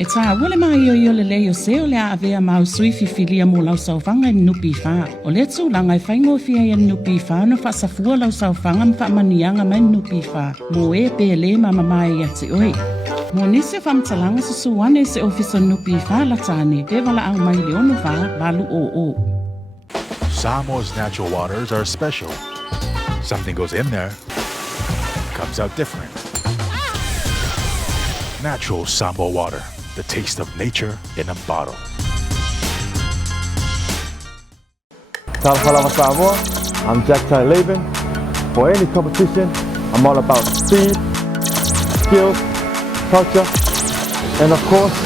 E tā wale mai o le leo se o le a avea mau sui fifilia mo lau saufanga i nupi wha. O le tūlanga i whaingo fia i nupi wha na whasafua lau saufanga ma whamanianga mai nupi wha. Mo e pele mama mai ati oi. Mo nisi whamtalanga sa suwane se ofisa nupi wha la tāne. Te wala ang mai leonu wha balu o. Samoa's natural waters are special. Something goes in there, comes out different. Natural Samoa water, the taste of nature in a bottle. Faleata Samoa, I'm Jack Laban. For any competition, I'm all about speed, skills, culture, and of course,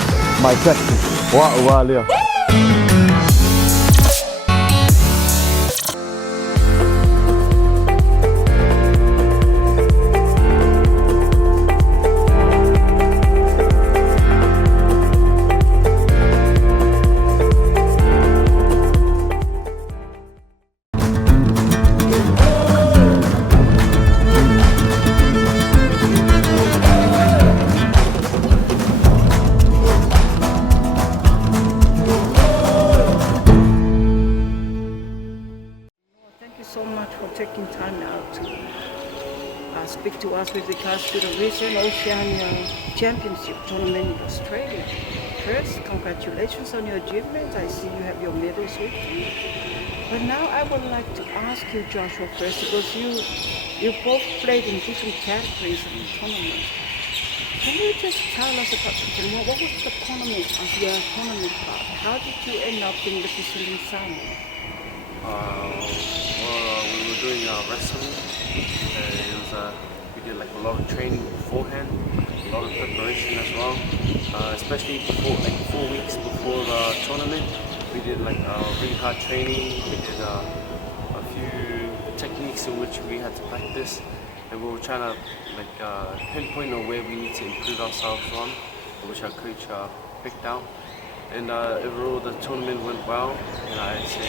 my Texas. Wa'ualia. Taking time out to speak to us with regards to the recent Oceania Championship tournament in Australia. First, congratulations on your achievements. I see you have your medals with you. But now I would like to ask you, Joshua, first, because you both played in different categories in the tournament. Can you just tell us about what was the tournament of your tournament part? How did you end up in representing Samoa? We were doing wrestling. We did like a lot of training beforehand, a lot of preparation as well. Especially before, like 4 weeks before the tournament, we did like really hard training. We did a few techniques in which we had to practice, and we were trying to like pinpoint on where we need to improve ourselves on, which our coach picked out. And overall, the tournament went well, and I'd say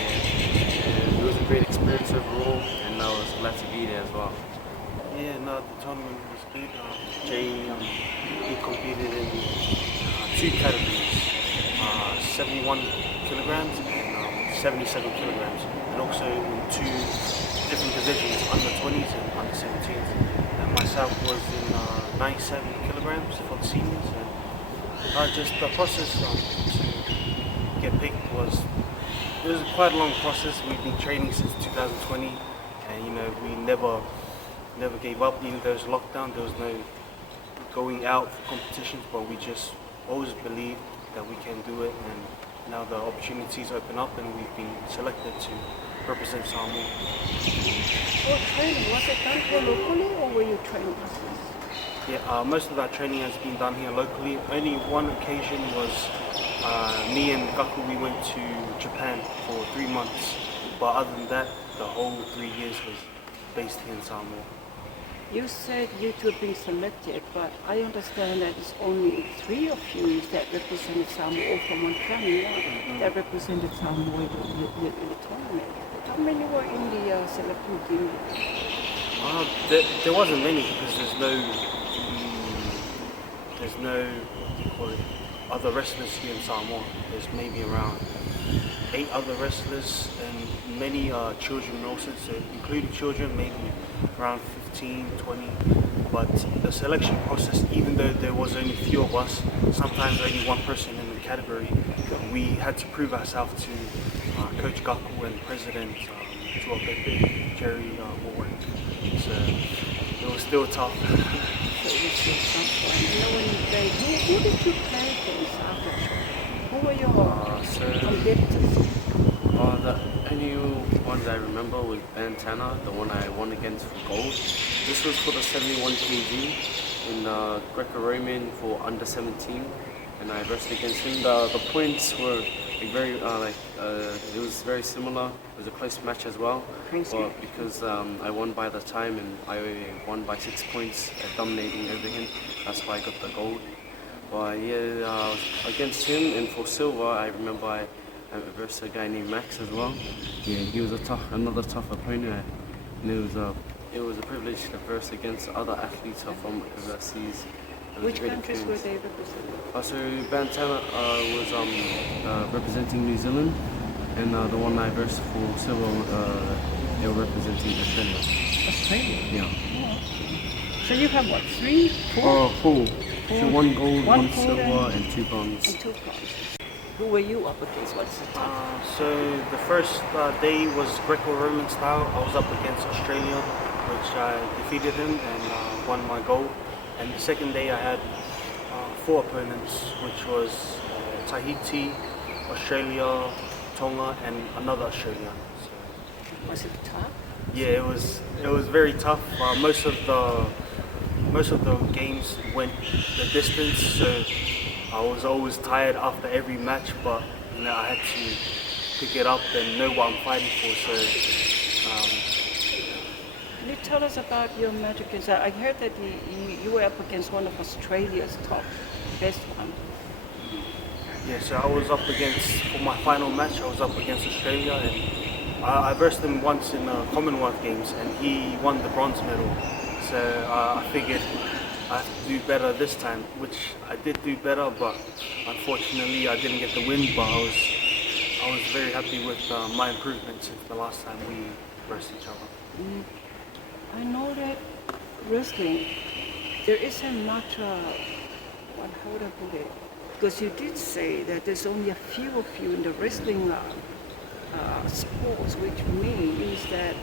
it was a great experience overall, and I was glad to be there as well. Yeah, no, the tournament was good. Jay, he competed in 2 categories, 71 kilograms and 77 kilograms, and also in 2 different divisions, under 20s and under 17s. And myself was in 97 kilograms for the seniors. And just the process to get picked was quite a long process. We've been training since 2020, and we never gave up. Even though there was lockdown, there was no going out for competitions, but we just always believed that we can do it. And now the opportunities open up, and we've been selected to represent Samoa. What training was it done here locally, or were you training? Yeah, most of our training has been done here locally. Only one occasion was me and Gaku, we went to Japan for 3 months. But other than that, the whole 3 years was based here in Samoa. You said you two have been selected, but I understand that it's only 3 of you that represented Samoa from one family that represented Samoa in the tournament. How many were in the selecting team? There wasn't many because there's no what do you call it, other wrestlers here in Samoa. There's maybe around 8 other wrestlers, and many children also, so including children, maybe around 15, 20. But the selection process, even though there was only few of us, sometimes only one person in the category, we had to prove ourselves to Coach Gaku and President Alofipo, Jerry Warren. So it was still tough. Who did you play against after? Who were your competitors? The only ones I remember was Ben Tanner, the one I won against for gold. This was for the 71 kg in Greco-Roman for under 17, and I wrestled against him. The points were it was very similar. It was a close match as well, but because I won by the time and I won by 6 points, dominating over him, that's why I got the gold. But yeah, against him, and for silver, I remember I versed a guy named Max as well. Yeah, he was another tough opponent, and it was a privilege to verse against other athletes from overseas. It was Which great countries were experience. they representing? So Bantana was representing New Zealand, and the one I versed for silver, they were representing Australia. Australia. Yeah. Oh. So you have what, 3, 4? Four. So one gold, one gold silver, and 2 bronze. and 2 bronze. Who were you up against? What's the top? So the first day was Greco-Roman style. I was up against Australia, which I defeated him and won my gold. And the second day I had 4 opponents, which was Tahiti, Australia, Tonga, and another Australia. So, Was it tough? yeah, it was very tough. Most of the games went the distance, so I was always tired after every match. But I had to pick it up and know what I'm fighting for. So. Can you tell us about your match against? I heard that you were up against one of Australia's top, best one. Yeah, so I was up against, for my final match, I was up against Australia, and I versed him once in the Commonwealth Games, and he won the bronze medal. So I figured I have to do better this time, which I did do better, but unfortunately I didn't get the win. But I was very happy with my improvement since the last time we versed each other. I know that wrestling, there isn't much, how would I put it? Because you did say that there's only a few of you in the wrestling sports, which means that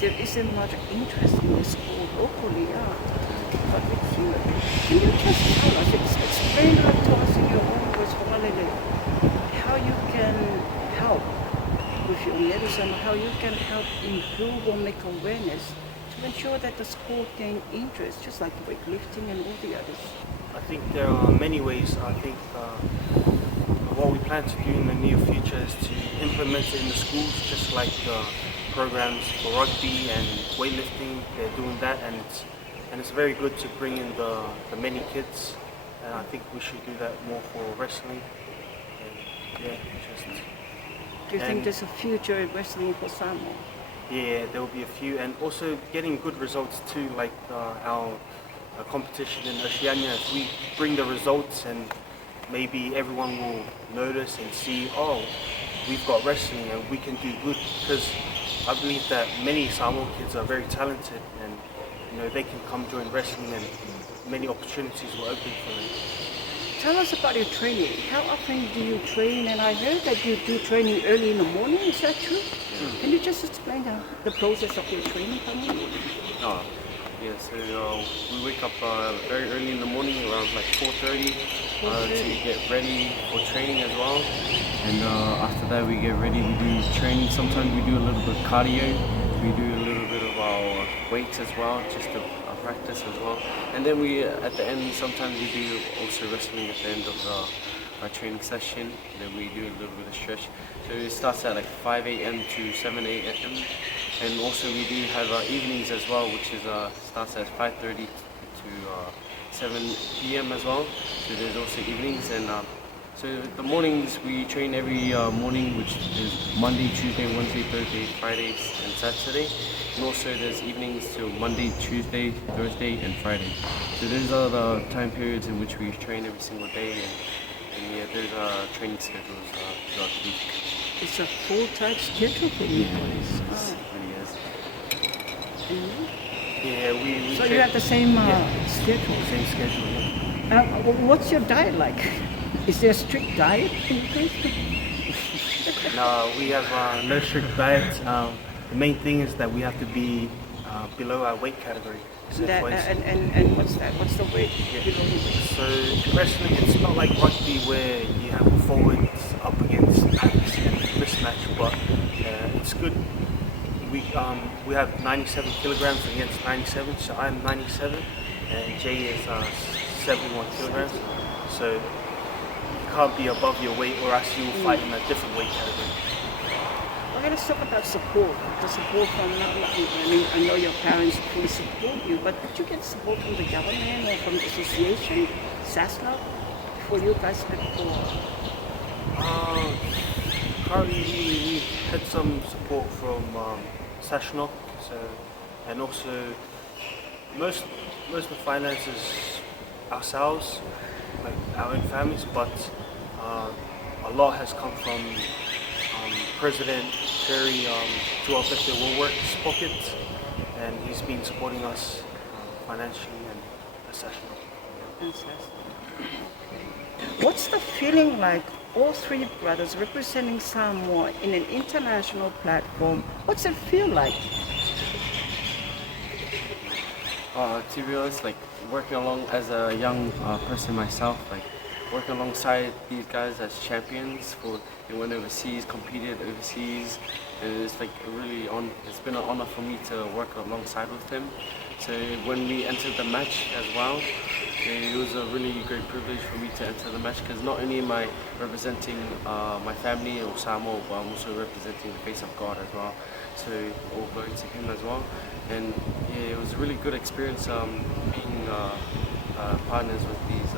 there isn't much interest in the sport locally. But with you, can you just tell us, explain to us in your own words, how you can help with your medicine, how you can help improve or make awareness to ensure that the sport gain interest, just like weightlifting and all the others? I think there are many ways. I think what we plan to do in the near future is to implement it in the schools, just like programs for rugby and weightlifting. They're doing that, and it's very good to bring in the many kids. And I think we should do that more for wrestling. And yeah, Do you think there's a future in wrestling for Samoa? Yeah, there will be a few, and also getting good results too, like our competition in Oceania. If we bring the results, and maybe everyone will notice and see, oh, we've got wrestling and we can do good. Because I believe that many Samoan kids are very talented, and they can come join wrestling, and many opportunities will open for them. Tell us about your training. How often do you train? And I heard that you do training early in the morning. Is that true? Yeah. Can you just explain the process of your training for me? Yeah, so we wake up very early in the morning, around like 4:30, to get ready for training as well. And after that, we get ready. We do training. Sometimes we do a little bit of cardio. We do a little bit of our weights as well, just to practice as well. And then at the end, sometimes we do also wrestling at the end of our training session. And then we do a little bit of stretch. So it starts at like 5 a.m. to 7 a.m. And also we do have evenings as well, which is starts at 5:30 to 7 p.m. as well. So there's also evenings, and so the mornings we train every morning, which is Monday, Tuesday, Wednesday, Thursday, Fridays, and Saturday. And also there's evenings till Monday, Tuesday, Thursday, and Friday. So those are the time periods in which we train every single day, and yeah, there's training schedules throughout the week. It's a full-time schedule for you guys. Yes, it really is. Yeah, we So you have the same schedule? same schedule. Yeah. What's your diet like? Is there a strict diet? No, we have no strict diet. The main thing is that we have to be below our weight category. So And what's that? What's the weight below the weight? So wrestling, it's not like rugby where you have forwards up against backs and mismatch, but it's good. We have 97 kilograms against 97, so I'm 97, and Jay is 71 kilograms. So you can't be above your weight, or else you will fight in a different weight category. Okay, let's talk about support. The support from, I know your parents fully support you, but did you get support from the government or from the association, SASLA, for you guys before? Currently, we had some support from Sashnok, and also most of the finances ourselves, like our own families, but a lot has come from President Jerry Woolworth's pocket, and he's been supporting us financially and accessional. What's the feeling like, all three brothers representing Samoa in an international platform? What's it feel like? To be honest, like working along as a young person myself, like working alongside these guys as champions for they went overseas, competed overseas, and it's like it's been an honor for me to work alongside with them. So when we entered the match as well, it was a really great privilege for me to enter the match because not only am I representing my family or Samoa, but I'm also representing the face of God as well. So all glory to Him as well. And yeah, it was a really good experience being partners with these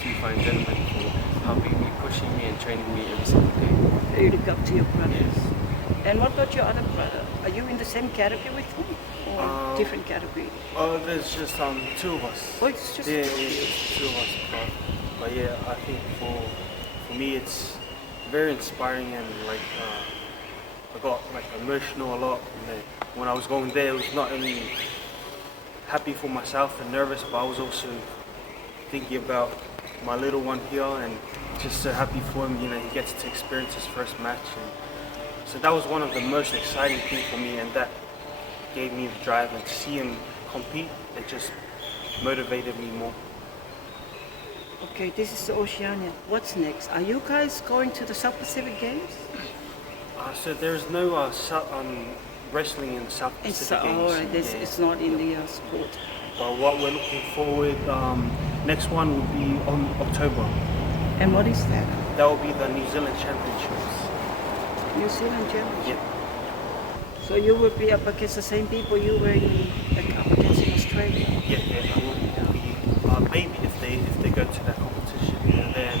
two fine gentlemen for helping me, pushing me, and training me every single day. You look up to your brothers. And what about your other brother? Are you in the same category with him or different category? There's just two of us. Oh, it's just it's two of us. But yeah, I think for me it's very inspiring and like I got like emotional a lot. When I was going there, it was not only happy for myself and nervous, but I was also thinking about my little one here and just so happy for him. He gets to experience his first match, and so that was one of the most exciting things for me, and that gave me the drive. And to see him compete, it just motivated me more. Okay, this is Oceania. What's next? Are you guys going to the South Pacific Games? So there's no wrestling in the South Pacific Games. Alright, it's not in the sport. But what we're looking forward, next one will be on October. And what is that? That will be the New Zealand Championships. New Zealand Championship? Yeah. So you will be up against the same people you were up against in Australia? Yeah. We'll be, maybe if they go to that competition. And then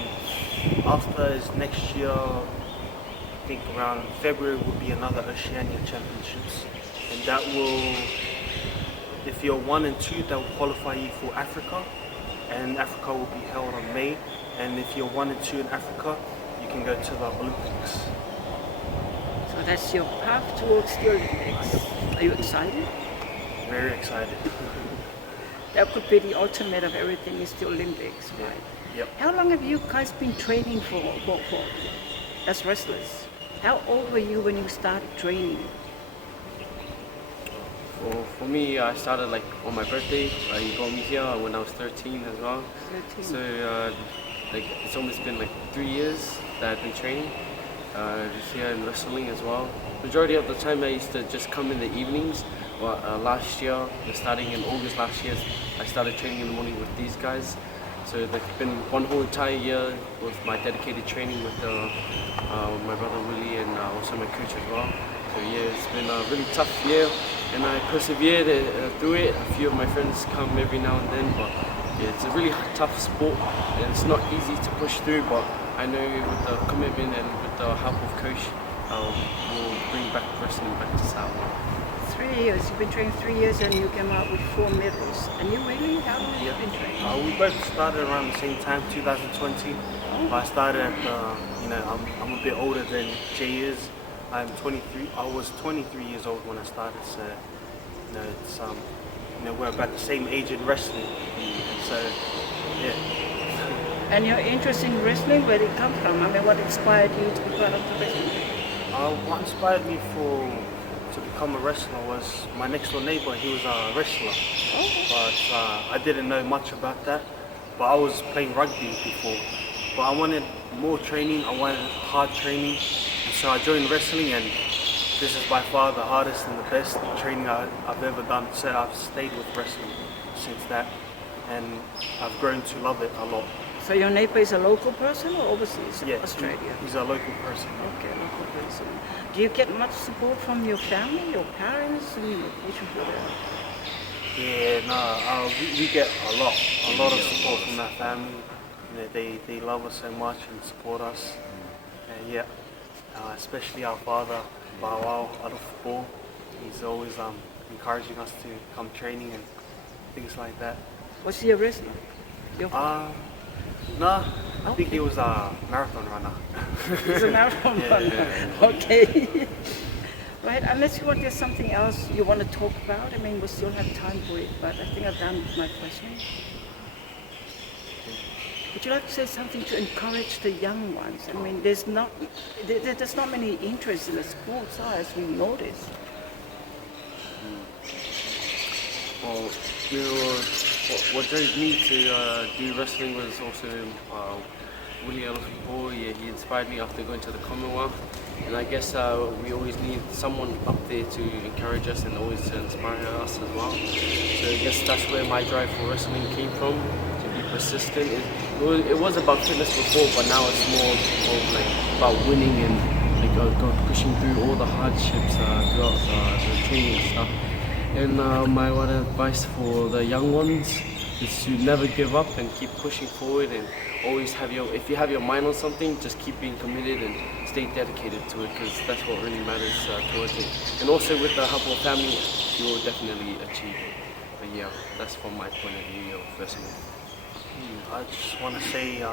after is next year, I think around February will be another Oceania Championships. And that will, if you're 1 and 2, that will qualify you for Africa. And Africa will be held on May. And if you're 1 and 2 in Africa, you can go to the Olympics. So that's your path towards the Olympics. Are you excited? Very excited. That could be the ultimate of everything is the Olympics, right? Yep. How long have you guys been training for as wrestlers? How old were you when you started training? For me, I started like on my birthday. You got me here when I was 13 as well. 13. So like it's almost been like 3 years that I've been training. Just here in wrestling as well. Majority of the time I used to just come in the evenings. But last year, starting in August last year, I started training in the morning with these guys. So it's been one whole entire year with my dedicated training with my brother Willie and also my coach as well. So yeah, it's been a really tough year and I persevered through it. A few of my friends come every now and then, but yeah, it's a really tough sport and it's not easy to push through, but I know with the commitment and with the help of coach, we'll bring back wrestling back to Samoa. 3 years. You've been training 3 years and you came out with 4 medals. And you really? How long have you been training? We both started around the same time, 2020. I started at, I'm a bit older than Jay is. I'm 23. I was 23 years old when I started, so it's we're about the same age in wrestling. So yeah. And your interest in wrestling, where did it come from? I mean, what inspired you to be part of the wrestling? What inspired me to become a wrestler was my next door neighbor. He was a wrestler, but I didn't know much about that. But I was playing rugby before. But I wanted more training. I wanted hard training, and so I joined wrestling. And this is by far the hardest and the best training I've ever done. So I've stayed with wrestling since that, and I've grown to love it a lot. So your neighbor is a local person or overseas? Yeah, Australia? He's a local person. Okay, local person. Do you get much support from your family, your parents, and which one? Yeah, no, we get a lot of support from our family. They love us so much and support us. Especially our father, Alofipo. He's always encouraging us to come training and things like that. Was he a wrestler? Your No, I think he was a marathon runner. He's a marathon runner. Okay. Right, unless you want there's something else you want to talk about. I mean, we still have time for it, but I think I've done my questions. Would you like to say something to encourage the young ones? I mean, there's not many interests in the sports, as we notice. Well, you know, what drove me to do wrestling was also Willie Alofipo. He inspired me after going to the Commonwealth. And I guess we always need someone up there to encourage us and always to inspire us as well. So I guess that's where my drive for wrestling came from, to be persistent. It was about fitness before, but now it's more of like about winning and like pushing through all the hardships throughout the training and stuff. And my one advice for the young ones is to never give up and keep pushing forward, and always if you have your mind on something, just keep being committed and stay dedicated to it, because that's what really matters towards it. And also with the help of family, you will definitely achieve it. But yeah, that's from my point of view of wrestling. I just want to say,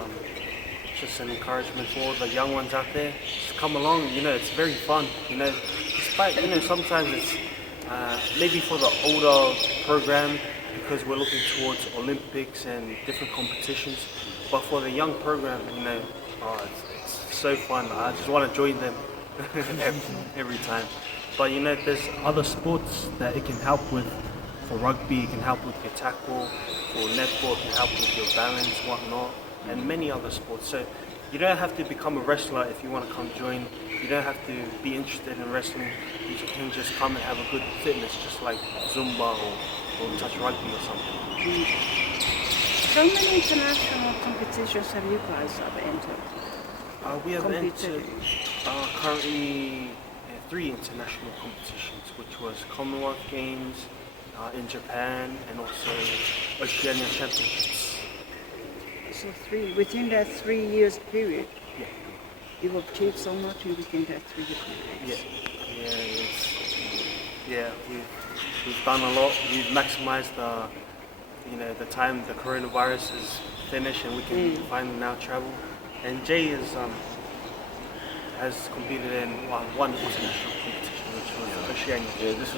just an encouragement for all the young ones out there. Just come along, it's very fun. Despite, sometimes it's maybe for the older program, because we're looking towards Olympics and different competitions. But for the young program, it's so fun. I just want to join them every time. But there's other sports that it can help with. For rugby, it can help with your tackle. For netball, it can help with your balance, whatnot, and many other sports. So you don't have to become a wrestler if you want to come join. You don't have to be interested in wrestling. You can just come and have a good fitness, just like Zumba or touch rugby or something. How many international competitions have you guys entered? We have entered currently 3 international competitions, which was Commonwealth Games in Japan and also Oceania Championships. So 3, within that 3 years period? Yeah. You've achieved so much within that 3 year period? Yeah, we've done a lot. We've maximized the time the coronavirus is finished and we can finally now travel. And Jay has competed in one international competition, which was Oceania. Yeah, this is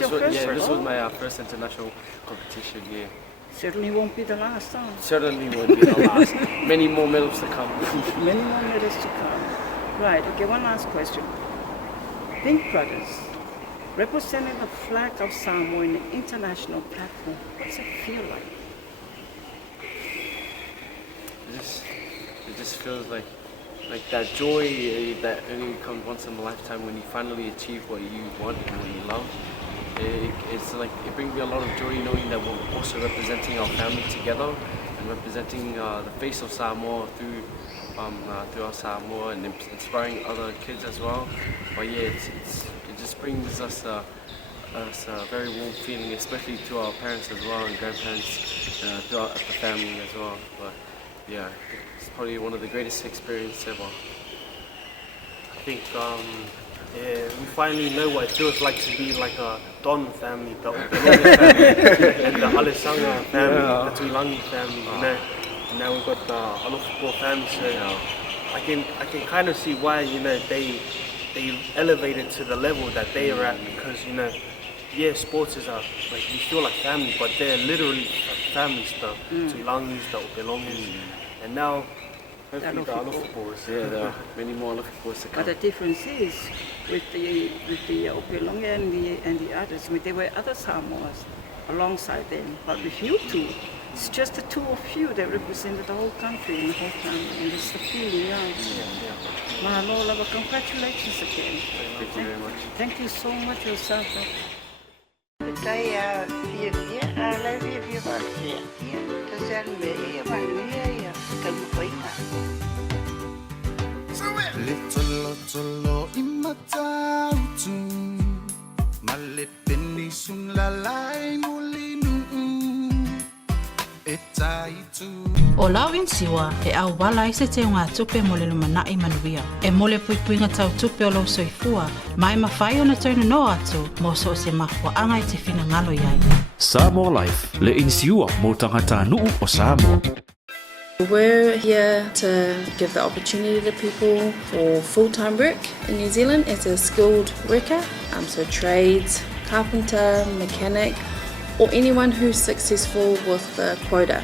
your first? Yeah, this was my first international competition. Yeah. Certainly won't be the last, huh? Certainly won't be the last. Many more medals to come. Many more medals to come. Right. Okay. One last question. Pink Brothers, representing the flag of Samoa in the international platform, what's it feel like? It just feels like that joy that only comes once in a lifetime when you finally achieve what you want and what you love. It's like it brings me a lot of joy knowing that we're also representing our family together and representing the face of Samoa through our Samoa and inspiring other kids as well. But yeah, it just brings us a very warm feeling, especially to our parents as well and grandparents, throughout the family as well. But yeah, it's probably one of the greatest experiences ever. I think we finally know what it feels like to be like a Don family, the Upolu family, and the Alisanga family, the Tuilangi family. And now we've got the Alofipo family. So I can kind of see why they elevated to the level that they are at, because sports is we feel like family, but they're literally families, the Tuilangis, the Upolongis, and now hopefully the Alofipos. Yeah, there are many more Alofipos to come. But the difference is with the Upolongi and the others, I mean, there were other Samoas alongside them, but with you two, it's just the two of you that represented the whole country and the whole family, and it's the feeling. Mahalo lava, congratulations again. Thank you very much. Thank you so much yourself. Litolo imatautu malepeni sung lalai mulinu e taitu. O lawin siwa e au wala i se te unga tupe mo le lumana i manuia. E mole puipuinga tau tupe o lo soifua, mai mawhai o na taunu no atu, mo so se mahua anga i te fina ngalo iai. Samoa Life, le insiua mo tangata nuu o Samoa. We're here to give the opportunity to people for full-time work in New Zealand as a skilled worker, so trades, carpenter, mechanic, or anyone who's successful with the quota.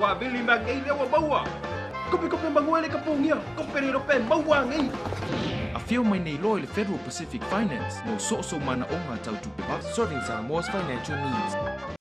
Wa Willie magay na wa bawa. Kopi manguele kapungia. Koperi ro pen bawa ngai. I feel my nei loyal Federal Pacific Finance no so mana onga tau tupe. Serving Samoa's financial needs.